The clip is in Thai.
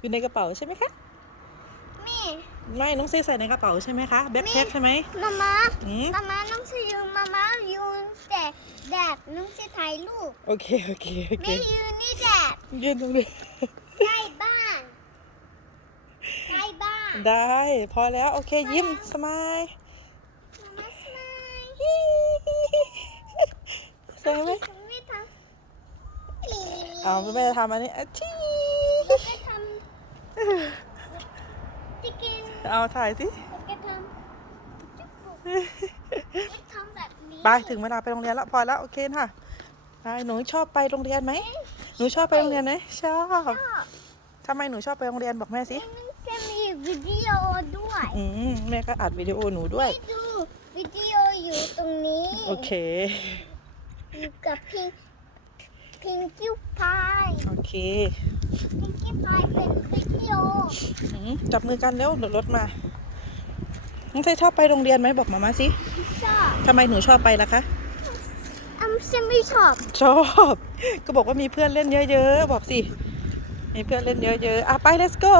อยู่ในกระเป๋าใช่ไหมคะ มี ไม่น้องเซใส่ในกระเป๋าใช่ไหมคะแบ็คแพ็คใช่ไหม มามาอืม มามาน้องจะยืนมามายืนแต่แดดน้องจะถ่ายรูปโอเค โอเค โอเคไม่ยืนนี่แดดยืนตรงนี้ ใกล้บ้านใกล้บ้านได้ พอแล้ว โอเค ยิ้ม สมายมามาสมายใช่ไหมไม่ทำอีเอาแม่จะทำอันนี้อะชี้แล้วก็ทำจะกิน เอาถ่ายสิแล้วก็ทำไม่ทำแบบนี้ไปถึงเวลาไปโรงเรียนแล้วพอแล้วโอเคค่ะไปหนูชอบไปโรงเรียนไหมหนูชอบไปโรงเรียนไหมชอบชอบทำไมหนูชอบไปโรงเรียนบอกแม่สิมันจะมีวิดีโอด้วยอืมแม่ก็อัดวิดีโอหนูด้วยให้ดูวิดีโออยู่ตรงนี้ โอเคอยู่กับพิงพิงกิ้วพายโอเค พิงกิ้วพายเป็นวิดีโออืมจับมือกันแล้วเดี๋ยวรถมา น้องเซชอบไปโรงเรียนไหมบอกมามาสิชอบทำไมหนูชอบไปล่ะคะอัมฉันไม่ชอบชอบ ก็บอกว่ามีเพื่อนเล่นเยอะๆ บอกสิ มีเพื่อนเล่นเยอะๆ อะไป let's go